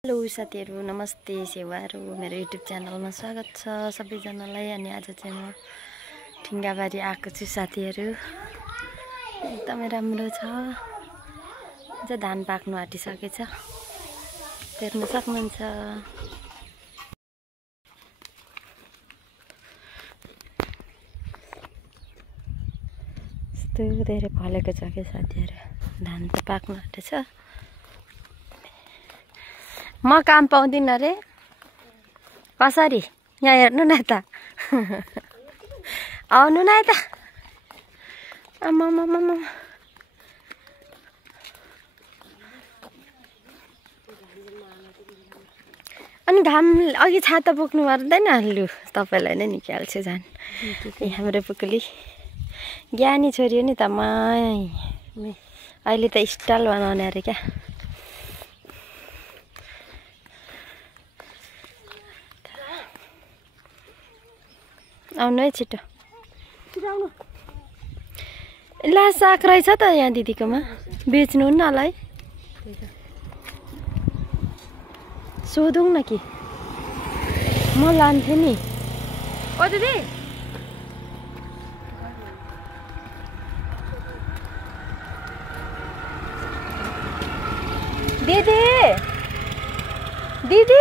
Hello साथीहरु, नमस्ते सेवाहरू मेरो युट्युब च्यानलमा स्वागत छ सबैजनालाई। अनि आज चाहिँ म ठिङ्गाबारी आएको छु साथीहरु। एकदमै राम्रो छ। आज धान पाक्नु आँटिसकेछ, हेर्न सक्नुहुन्छ। यस्तो धेरै फलेको छ के साथीहरु, धान त पाक्नु आँटेछ। म काम पाउँदिनँ रे कसरी, यहाँ हेर्नु न त आउनु न यता। आमामामा अनि घाम अघि छाता बोक्नु पर्दैन। लु तपाईलाई नै निकाल्छु झन्। हाम्रो पुकुली ज्ञानी छोरी हो नि त। अहिले त स्टाइल बनाउने अरे क्या। आउनु है छिटो। ला साग रहेछ त यहाँ दिदीकोमा, बेच्नु न ल है। सोधौँ न कि म लान्थेँ नि। ओ दिदी दिदी दिदी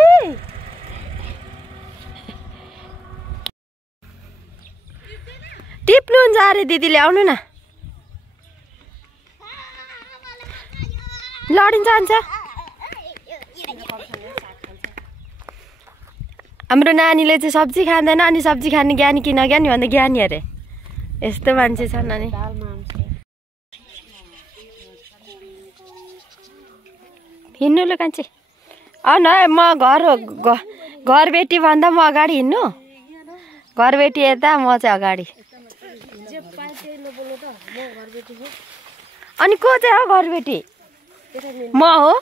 टिप्नु हुन्छ अरे दिदीले, आउनु न। लडिन्छ हुन्छ। हाम्रो नानीले चाहिँ सब्जी खाँदैन, अनि सब्जी खाने ज्ञानी कि नज्ञानी भन्दा ज्ञानी अरे। यस्तो मान्छे छन्। अनि हिँड्नु ल कान्छी। न म घर बेटी भन्दा म अगाडि हिँड्नु। घर बेटी यता, म चाहिँ अगाडि। अनि को चाहिँ हो घर बेटी? म हो।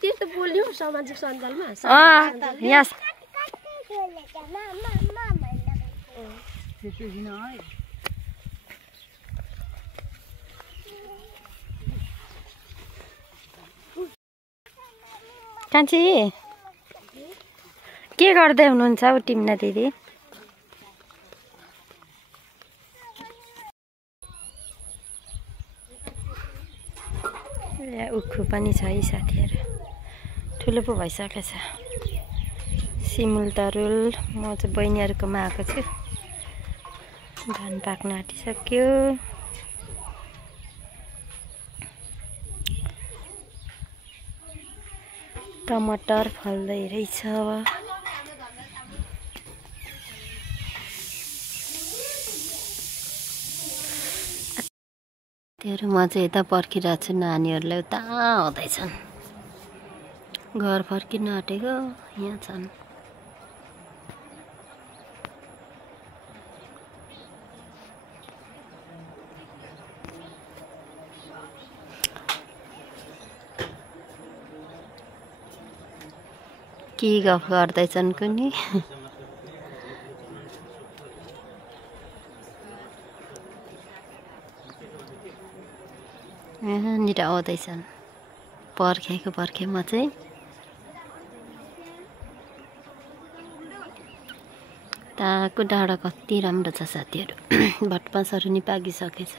त्यस्तो बोल्यो सामाजिक सञ्जालमा। कान्छी के गर्दै हुनुहुन्छ हौ टिम्ना दिदी? उखु पनि छ है साथीहरु, ठुलो पो भइसकेछ। सिमुल तरुल। म चाहिँ बहिनीहरुकोमा आएको छु। धान पाक्न आँटिसक्यो। टमाटर फल्दै रहेछ। म चाहिँ यता पर्खिरहेको छु, नानीहरूलाई उता आउँदैछन्। घर फर्किन आँटेको, यहाँ छन्। के गफ गर्दैछन् कुनी? यहाँनिर आउँदैछन्। पर्खेको म चाहिँ। ताको डाँडा कति राम्रो छ साथीहरु। भटमासहरु नि पाकिसकेछ।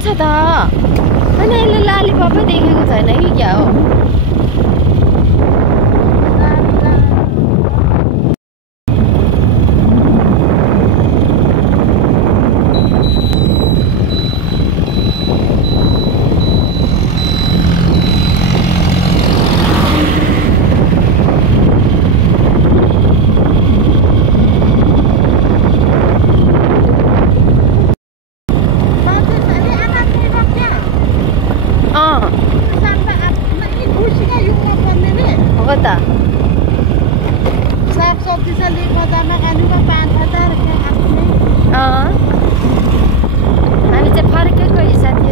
छ त हैन, यसले लालीपपै देखेको छैन कि क्या हो? हो त सागसब्जी छ लिएर बजारमा खानुमा 5,000 हामी चाहिँ फर्केको साथी